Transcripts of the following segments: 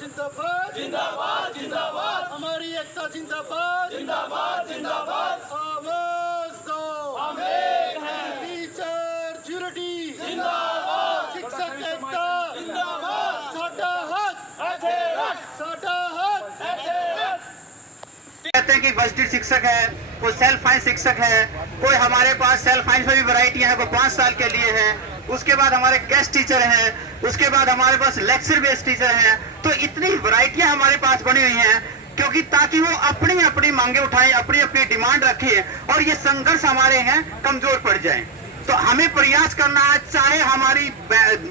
जिंदाबाद जिंदाबाद जिंदाबाद, हमारी एकता जिंदाबाद जिंदाबाद जिंदाबाद, आवाज दो हम एक हैं, टीचर यूनिटी जिंदाबाद, शिक्षक एकता जिंदाबाद, साडा हक साडा हक। कहते हैं कि बजटेड शिक्षक है, कोई सेल्फ फाइनेंस शिक्षक है, कोई हमारे पास सेल्फ फाइनेंस में भी वैरायटियां हैं, वो 5 साल के लिए है, उसके बाद हमारे गेस्ट टीचर हैं, उसके बाद हमारे पास लेक्चर बेस्ड टीचर हैं। तो इतनी वैरायटियां हमारे पास बनी हुई हैं क्योंकि ताकि वो अपनी अपनी मांगे उठाएं, अपनी अपनी डिमांड रखें और ये संघर्ष हमारे हैं कमजोर पड़ जाएं। तो हमें प्रयास करना है, चाहे हमारी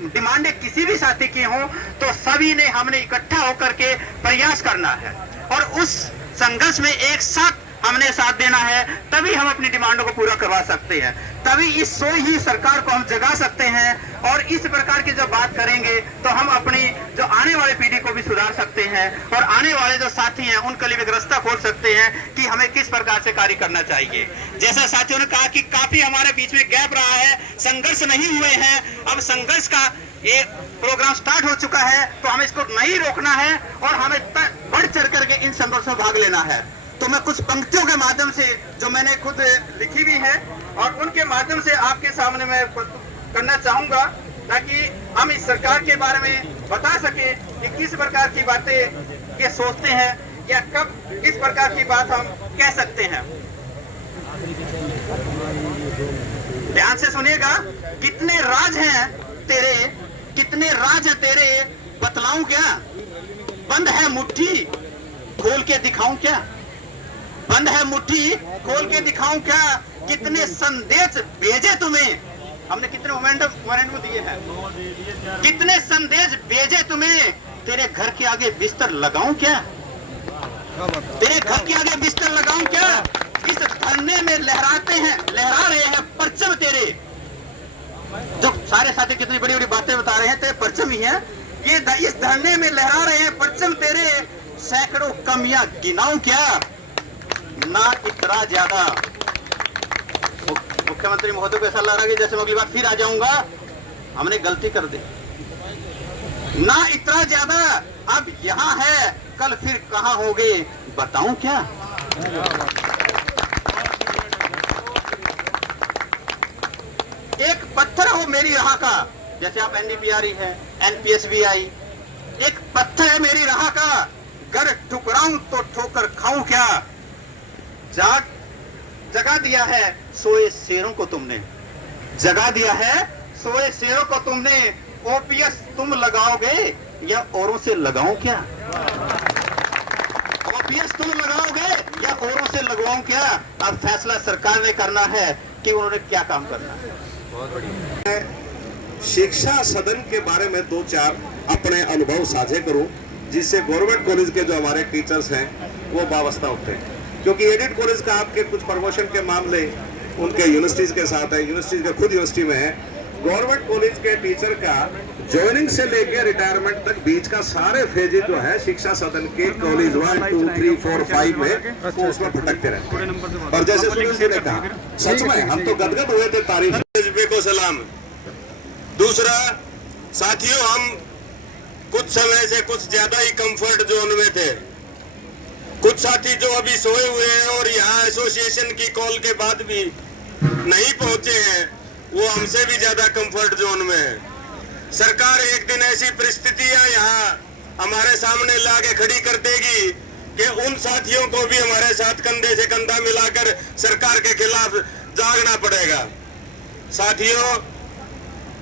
डिमांडें किसी भी साथी की हो, तो सभी ने हमने इकट्ठा होकर के प्रयास करना है और उस संघर्ष में एक साथ हमने साथ देना है, तभी हम अपनी डिमांडों को पूरा करवा सकते हैं, तभी इस सोई ही सरकार को हम जगा सकते हैं। और इस प्रकार की जब बात करेंगे तो हम अपनी जो आने वाली पीढ़ी को भी सुधार सकते हैं और आने वाले जो साथी हैं उनके लिए एक रास्ता खोल सकते हैं कि हमें किस प्रकार से कार्य करना चाहिए। जैसा साथियों ने कहा कि काफी हमारे बीच में गैप रहा है, संघर्ष नहीं हुए हैं, अब संघर्ष का ये प्रोग्राम स्टार्ट हो चुका है, तो हमें इसको नहीं रोकना है और हमें बढ़ चढ़ करके इन संघर्षों में भाग लेना है। तो मैं कुछ पंक्तियों के माध्यम से जो मैंने खुद लिखी हुई है और उनके माध्यम से आपके सामने मैं प्रस्तुत करना चाहूंगा ताकि हम इस सरकार के बारे में बता सके कि किस प्रकार की बातें ये सोचते हैं या कब किस प्रकार की बात हम कह सकते हैं। ध्यान से सुनिएगा। कितने राज हैं तेरे, कितने राज हैं तेरे, बतलाऊं क्या? बंद है मुट्ठी खोल के दिखाऊं क्या? बंद है मुट्ठी खोल के दिखाऊं क्या? कितने संदेश भेजे तुम्हें, हमने कितने मोमेंटम दिए हैं, कितने संदेश भेजे तुम्हें, तेरे घर के आगे बिस्तर लगाऊं क्या? तेरे घर के आगे बिस्तर लगाऊं क्या? इस धरने में लहरा रहे हैं परचम तेरे। जो सारे साथी कितनी बड़ी बड़ी बातें बता रहे हैं, तेरे परचम ही हैं। ये इस धरने में लहरा रहे हैं परचम तेरे, सैकड़ों कमियां गिनाऊं क्या? ना इतना ज्यादा। मुख्यमंत्री महोदय को ऐसा लग रहा है कि जैसे मैं अगली बार फिर आ जाऊंगा, हमने गलती कर दी। ना इतना ज्यादा, अब यहाँ है, कल फिर कहाँ होगे बताऊं क्या? एक पत्थर हो मेरी राह का, जैसे आप एनडीपीआरई है, एनपीएस भी आई, एक पत्थर है मेरी राह का, घर ठुकराऊं तो ठोकर खाऊं क्या? जगा दिया है सोए शेरों को तुमने, जगा दिया है सोए शेरों को तुमने, ओपीएस तुम लगाओगे या औरों से लगाऊं क्या? ओपीएस तुम लगाओगे या औरों से लगवाऊं क्या? अब फैसला सरकार ने करना है कि उन्होंने क्या काम करना है। बहुत बढ़िया। शिक्षा सदन के बारे में 2-4 अपने अनुभव साझे करूं, जिससे गवर्नमेंट कॉलेज के जो हमारे टीचर्स हैं वो वाबस्ता होते हैं, क्योंकि एडिट कॉलेज का आपके कुछ प्रमोशन के मामले उनके यूनिवर्सिटीज के साथ है, यूनिवर्सिटीज के खुद यूनिवर्सिटी में है। गवर्नमेंट कॉलेज के टीचर का ज्वाइनिंग से लेकर रिटायरमेंट तक बीच का सारे फेजेज जो है शिक्षा सदन के कॉलेज 1, 2, 3, 4, 5 में वो उसमें भटकते रहते हैं। और जैसे सुनील जी ने कहा, सच में हम तो गदगद हुए थे तारीफ को सलाम। दूसरा साथियों, हम कुछ समय से कुछ ज्यादा ही कंफर्ट जोन में थे। कुछ साथी जो अभी सोए हुए हैं और यहाँ एसोसिएशन की कॉल के बाद भी नहीं पहुंचे हैं, वो हमसे भी ज्यादा कंफर्ट जोन में है। सरकार एक दिन ऐसी परिस्थितियां यहाँ हमारे सामने लाके खड़ी कर देगी कि उन साथियों को भी हमारे साथ कंधे से कंधा मिलाकर सरकार के खिलाफ जागना पड़ेगा। साथियों,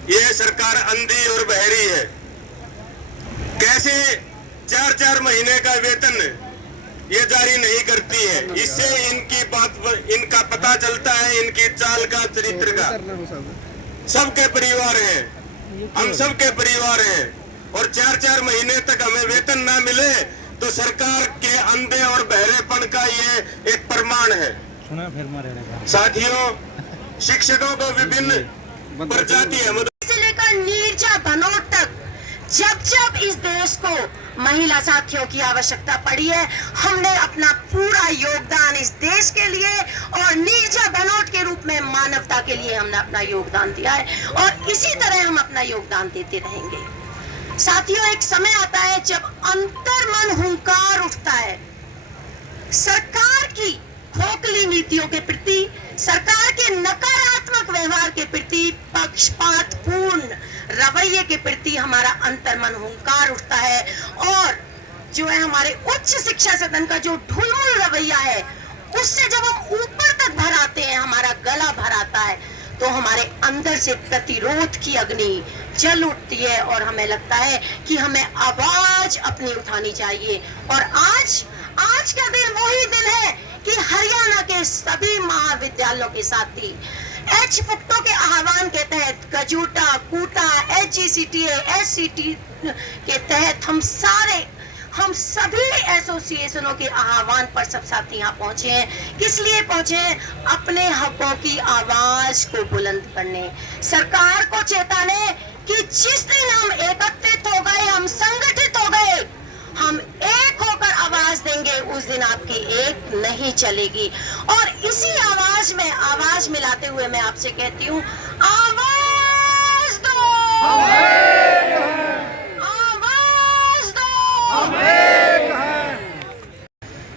ये सरकार अंधी और बहरी है। कैसे 4-4 महीने का वेतन ये जारी नहीं करती है, इससे इनका पता चलता है इनकी चाल का, चरित्र का। सबके परिवार हैं, हम सबके परिवार हैं, और 4-4 महीने तक हमें वेतन ना मिले तो सरकार के अंधे और बहरेपन का ये एक प्रमाण है। साथियों, शिक्षकों को विभिन्न प्रजाति से लेकर नीरजा बनोट तक जब जब इस देश को महिला साथियों की आवश्यकता पड़ी है, हमने अपना पूरा योगदान इस देश के लिए और नीरजा बनोट के रूप में मानवता के लिए हमने अपना योगदान दिया है और इसी तरह हम अपना योगदान देते रहेंगे। साथियों, एक समय आता है जब अंतर्मन हुंकार उठता है। सरकार की खोखली नीतियों के प्रति, सरकार के नकारात्मक व्यवहार के प्रति, पक्षपातपूर्ण रवैये के प्रति हमारा अंतर्मन हुंकार उठता है। और जो है हमारे उच्च शिक्षा सदन का जो ढुलमुल रवैया है, उससे जब हम ऊपर तक भर आते हैं, हमारा गला भर आता है, तो हमारे अंदर से प्रतिरोध की अग्नि जल उठती है और हमें लगता है कि हमें आवाज अपनी उठानी चाहिए। और आज का दिन वही दिन है कि हरियाणा के सभी महाविद्यालयों के साथी एच फुक्टो के आह्वान के तहत, गजूटा, कूटा, HGCTA, SCT के तहत हम सभी एसोसिएशनों के आह्वान पर सब साथी यहाँ पहुंचे हैं। किस लिए पहुंचे हैं? अपने हकों की आवाज को बुलंद करने, सरकार को चेताने कि जिस दिन हम एकत्रित हो गए, हम संगठित हो गए, हम एक होकर आवाज देंगे, उस दिन आपकी एक नहीं चलेगी। और इसी आवाज में आवाज मिलाते हुए मैं आपसे कहती हूँ, आवाज दो, आवाज दो।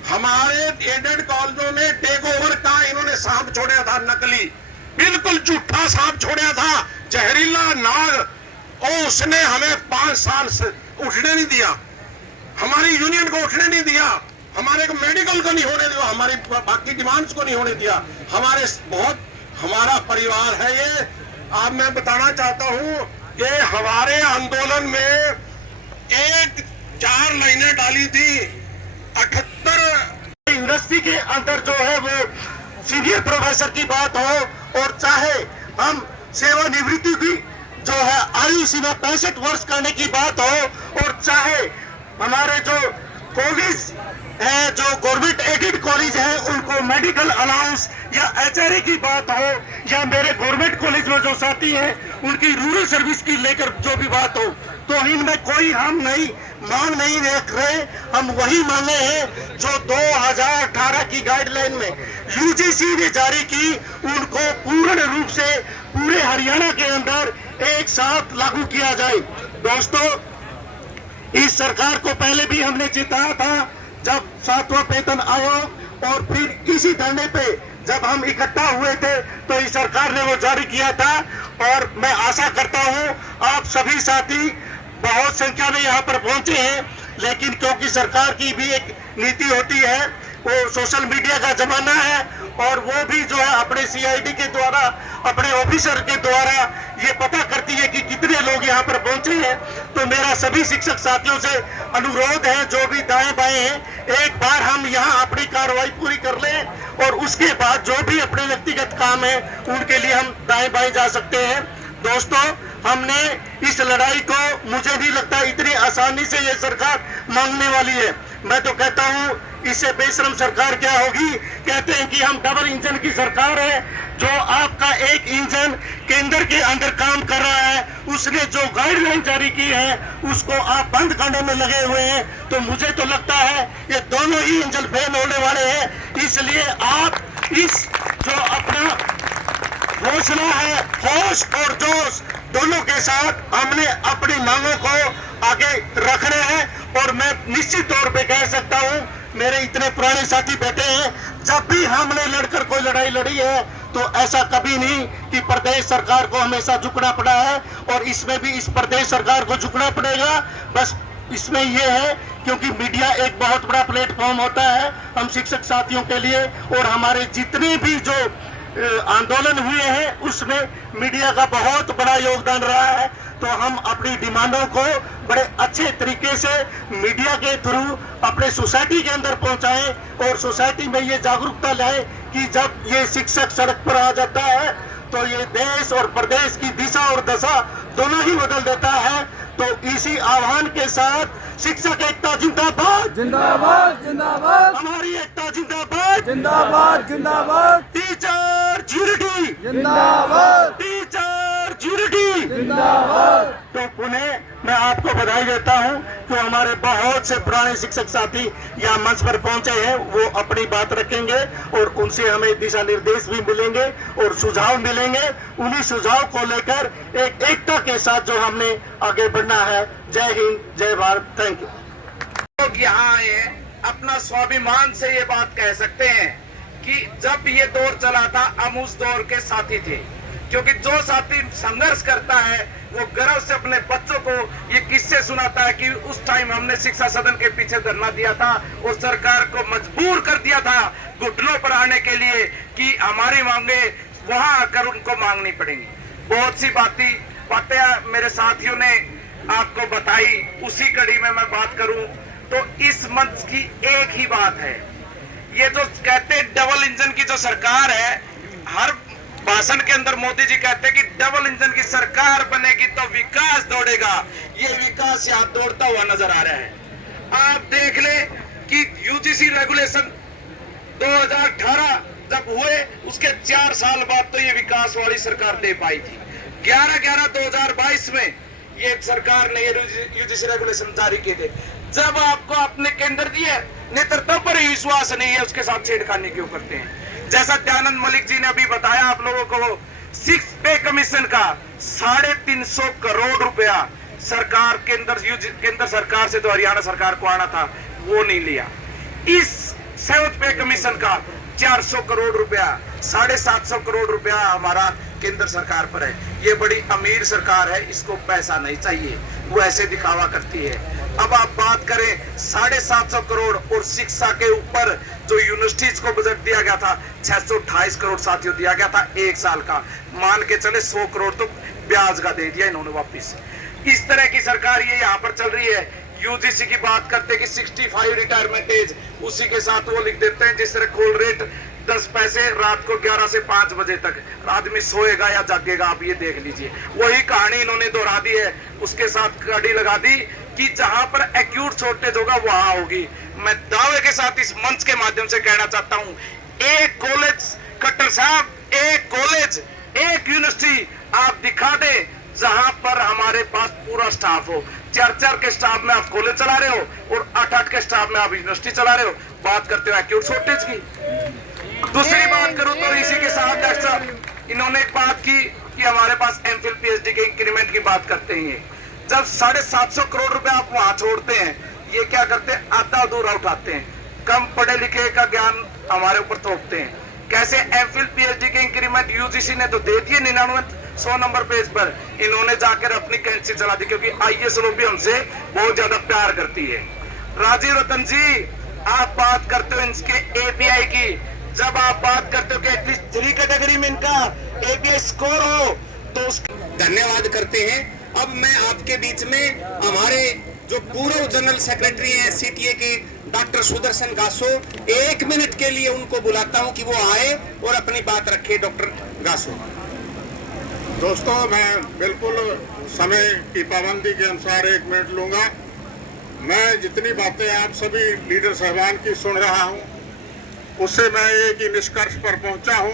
हमारे एडेड कॉलेजों में टेक ओवर का इन्होंने सांप छोड़ा था, नकली, बिल्कुल झूठा सांप छोड़ा था, जहरीला नाग। और उसने हमें 5 साल से उठने नहीं दिया, हमारी यूनियन को उठने नहीं दिया, हमारे को मेडिकल को नहीं होने दिया, हमारी बाकी डिमांड्स को नहीं होने दिया। हमारा परिवार है ये। अब मैं बताना चाहता हूँ कि हमारे आंदोलन में 4 लाइनें डाली थी। 78 यूनिवर्सिटी के अंदर जो है वो सीनियर प्रोफेसर की बात हो, और चाहे हम सेवानिवृत्ति की जो है आयु सीमा 65 वर्ष करने की बात हो, और चाहे हमारे जो कॉलेज है, जो गवर्नमेंट एडेड कॉलेज है, उनको मेडिकल अलाउंस या HRA की बात हो, या मेरे गवर्नमेंट कॉलेज में जो साथी हैं उनकी रूरल सर्विस की लेकर जो भी बात हो, तो इनमें कोई हम नहीं मांग नहीं रख रहे। हम वही मांगे हैं जो 2018 की गाइडलाइन में UGC ने जारी की, उनको पूर्ण रूप से पूरे हरियाणा के अंदर एक साथ लागू किया जाए। दोस्तों, इस सरकार को पहले भी हमने जिताया था जब 7वां वेतन आयोग, और फिर इसी धरने पे जब हम इकट्ठा हुए थे तो इस सरकार ने वो जारी किया था। और मैं आशा करता हूँ आप सभी साथी बहुत संख्या में यहाँ पर पहुंचे हैं, लेकिन क्योंकि सरकार की भी एक नीति होती है, वो सोशल मीडिया का जमाना है, और वो भी जो है अपने CID के द्वारा, अपने ऑफिसर के द्वारा ये पता करती है कि कितने लोग यहाँ पर पहुंचे हैं। तो मेरा सभी शिक्षक साथियों से अनुरोध है, जो भी दाएं बाएं हैं, एक बार हम यहाँ अपनी कार्रवाई पूरी कर लें, और उसके बाद जो भी अपने व्यक्तिगत काम है उनके लिए हम दाएं बाएं जा सकते हैं। दोस्तों, हमने इस लड़ाई को, मुझे नहीं लगता इतनी आसानी से ये सरकार मांगने वाली है। मैं तो कहता हूँ इससे बेशरम सरकार क्या होगी। कहते हैं कि हम डबल इंजन की सरकार है, जो आपका एक इंजन केंद्र के अंदर काम कर रहा है, उसने जो गाइडलाइन जारी की है उसको आप बंद करने में लगे हुए हैं। तो मुझे तो लगता है ये दोनों ही इंजन फेल होने वाले हैं। इसलिए आप इस जो अपना हौसला है, होश और जोश दोनों के साथ हमने अपनी मांगों को आगे रखने हैं। और मैं निश्चित तौर पे कह सकता हूँ, मेरे इतने पुराने साथी बैठे हैं, जब भी हमने लड़कर कोई लड़ाई लड़ी है तो ऐसा कभी नहीं कि प्रदेश सरकार को हमेशा झुकना पड़ा है, और इसमें भी इस प्रदेश सरकार को झुकना पड़ेगा। बस इसमें यह है क्योंकि मीडिया एक बहुत बड़ा प्लेटफॉर्म होता है हम शिक्षक साथियों के लिए, और हमारे जितने भी जो आंदोलन हुए हैं उसमें मीडिया का बहुत बड़ा योगदान रहा है। तो हम अपनी डिमांडों को बड़े अच्छे तरीके से मीडिया के थ्रू अपने सोसाइटी के अंदर पहुंचाएं, और सोसाइटी में ये जागरूकता लाए कि जब ये शिक्षक सड़क पर आ जाता है तो ये देश और प्रदेश की दिशा और दशा दोनों ही बदल देता है। तो इसी आह्वान के साथ शिक्षक एकता जिंदाबाद, जिंदाबाद जिंदाबाद, हमारी एकता जिंदाबाद, जिंदाबाद जिंदाबाद, टीचर यूनिटी जिंदाबाद, टीचर समाज यूनिटी जिंदाबाद। तो पुनः मैं आपको बधाई देता हूं कि हमारे बहुत से पुराने शिक्षक साथी यहाँ मंच पर पहुंचे हैं, वो अपनी बात रखेंगे और उनसे हमें दिशा निर्देश भी मिलेंगे और सुझाव मिलेंगे। उन्हीं सुझाव को लेकर एक एकता के साथ जो हमने आगे बढ़ना है। जय हिंद, जय भारत, थैंक यू। लोग यहाँ आए हैं, अपना स्वाभिमान से ये बात कह सकते हैं कि जब ये दौर चला था हम उस दौर के साथी थे, क्योंकि जो साथी संघर्ष करता है वो गर्व से अपने बच्चों को ये किस्से सुनाता है कि उस टाइम हमने शिक्षा सदन के पीछे धरना दिया था और सरकार को मजबूर कर दिया था घुटनों पर आने के लिए कि हमारी मांगे वहां आकर उनको मांगनी पड़ेंगी। बहुत सी बातें मेरे साथियों ने आपको बताई, उसी कड़ी में मैं बात करूं तो इस मंच की एक ही बात है, ये जो कहते हैं डबल इंजन की जो सरकार है, हर भाषण के अंदर मोदी जी कहते हैं कि डबल इंजन की सरकार बनेगी तो विकास दौड़ेगा। ये विकास यहाँ दौड़ता हुआ नजर आ रहा है। आप देख ले कि यूजीसी रेगुलेशन 2018 जब हुए उसके 4 साल बाद तो ये विकास वाली सरकार दे पाई थी। 11/11/2022 में ये सरकार ने ये यूजीसी रेगुलेशन जारी किए थे। जब आपको अपने केंद्र दिए नेतृत्व पर ही विश्वास नहीं है, उसके साथ छेड़खानी क्यों करते हैं? जैसा दयानंद मलिक जी ने अभी बताया आप लोगों को, 6 पे कमीशन का 350 करोड़ रुपया सरकार केंद्र सरकार से तो हरियाणा सरकार को आना था वो नहीं लिया। इस 7 पे कमीशन का 400 करोड़ रुपया, 750 करोड़ रुपया हमारा केंद्र सरकार पर है। ये बड़ी अमीर सरकार है, इसको पैसा नहीं चाहिए, वो ऐसे दिखावा करती है। अब आप बात करें 750 करोड़ और शिक्षा के ऊपर जो यूनिवर्सिटीज को बजट दिया गया था 628 करोड़ साथियों दिया गया था 1 साल का, मान के चले 100 करोड़ तो ब्याज का दे दिया इन्होंने वापिस। इस तरह की सरकार ये यहाँ पर चल रही है। यूजीसी की बात करते कि 65 रिटायरमेंट एज, उसी के साथ वो लिख देते हैं जिस तरह कॉल रेट 10 पैसे रात को 11 से 5 बजे तक आदमी सोएगा या जागेगा, आप ये देख लीजिए। वही कहानी इन्होंने दोहरा दी है, उसके साथ कड़ी लगा दी कि जहां पर एक्यूट शॉर्टेज होगा वहां होगी। मैं दावे के साथ इस मंच के माध्यम से कहना चाहता हूं, एक कॉलेज खट्टर साहब, एक कॉलेज, एक यूनिवर्सिटी आप दिखा दे जहां पर हमारे पास पूरा स्टाफ हो। 4 के स्टाफ में आप कॉलेज चला रहे हो और 8 के स्टाफ में आप यूनिवर्सिटी चला रहे हो। बात करते हो एक्यूट शॉर्टेज की। दूसरी बात करूं तो इसी के साथ डॉक्टर साहब इन्होंने एक बात की कि हमारे पास एमफिल पीएचडी के इंक्रीमेंट की बात करते हैं। जब 750 करोड़ रुपए आप वहां छोड़ते हैं, ये क्या करते हैं, आधा अधूरा उठाते हैं, कम पढ़े लिखे का ज्ञान हमारे ऊपर थोपते हैं। कैसे एमफिल पीएचडी के इंक्रीमेंट यूजीसी ने तो दे दिए 99 नंबर पेज पर, इन्होंने जाकर अपनी कैंची चला दी क्योंकि आईएएस लोग भी हमसे बहुत ज्यादा प्यार करती है। राजीव रतन जी आप बात करते हो इनके एपीआई की, जब आप बात करते हो कि एटलीस्ट 3 कैटेगरी में इनका एपीआई स्कोर हो तो धन्यवाद करते हैं। अब मैं आपके बीच में हमारे जो पूर्व जनरल सेक्रेटरी हैं सीटीए के डॉक्टर सुदर्शन गासो, 1 मिनट के लिए उनको बुलाता हूं कि वो आए और अपनी बात रखे। डॉक्टर गासो। दोस्तों, मैं बिल्कुल समय की पाबंदी के अनुसार 1 मिनट लूंगा। मैं जितनी बातें आप सभी लीडर साहबान की सुन रहा हूं, उससे मैं एक ही निष्कर्ष पर पहुंचा हूं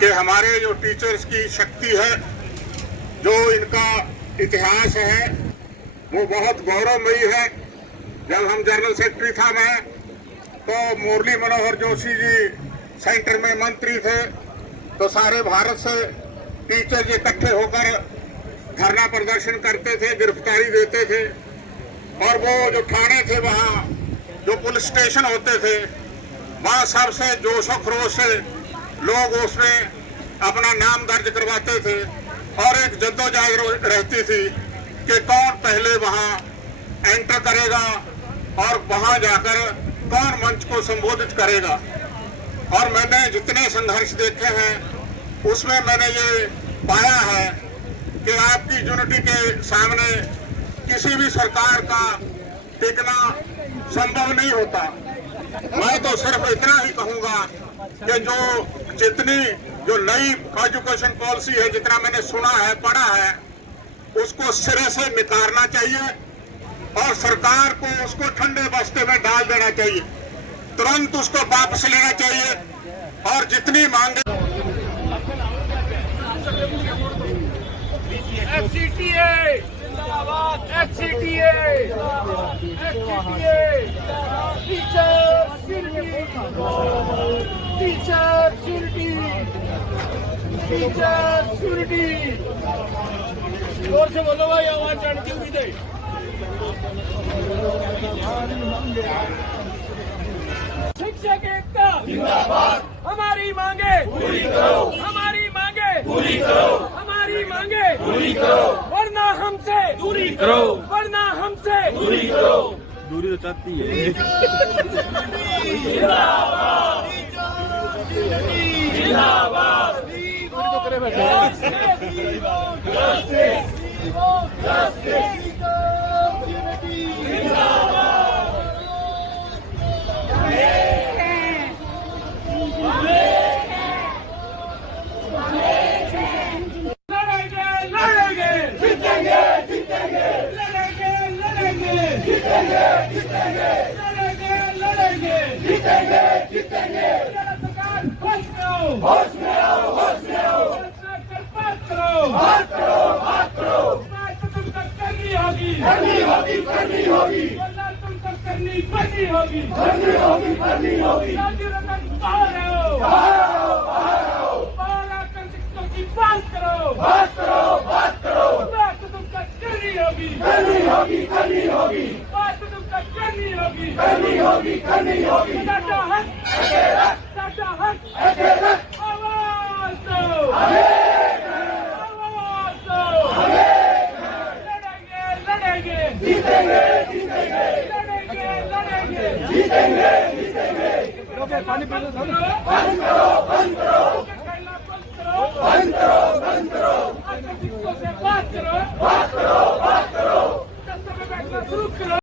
कि हमारे जो टीचर्स की शक्ति है, जो इनका इतिहास है, वो बहुत गौरवमयी है। जब हम जनरल सेक्रेटरी था मैं, तो मुरली मनोहर जोशी जी सेंटर में मंत्री थे, तो सारे भारत से टीचर इकट्ठे होकर धरना प्रदर्शन करते थे, गिरफ्तारी देते थे। और वो जो थाने थे, वहाँ जो पुलिस स्टेशन होते थे, वहाँ सबसे जोशो खरोश से लोग उसमें अपना नाम दर्ज करवाते थे और एक जद्दोजहद रहती थी कि कौन पहले वहाँ एंटर करेगा और वहाँ जाकर कौन मंच को संबोधित करेगा। और मैंने जितने संघर्ष देखे हैं उसमें मैंने ये पाया है कि आपकी यूनिटी के सामने किसी भी सरकार का टिकना संभव नहीं होता। मैं तो सिर्फ इतना ही कहूँगा कि जो नई एजुकेशन पॉलिसी है, जितना मैंने सुना है, पढ़ा है, उसको सिरे से निकारना चाहिए और सरकार को उसको ठंडे बस्ते में डाल देना चाहिए, तुरंत उसको वापस लेना चाहिए और जितनी मांगे FCTA जिंदाबाद FCTA टीचर सिक्योरिटी जोर से बोलो भाई आवाज चढ़ती हुई दे शिक्षक एकता जिंदाबाद हमारी मांगे पूरी करो हमारी मांगे पूरी करो हमारी मांगे पूरी करो वरना हमसे दूरी करो वरना हमसे दूरी करो दूरी तो चाहती है जिंदाबाद जिंदाबाद दूरी तो करे बैठे पानी बंद करो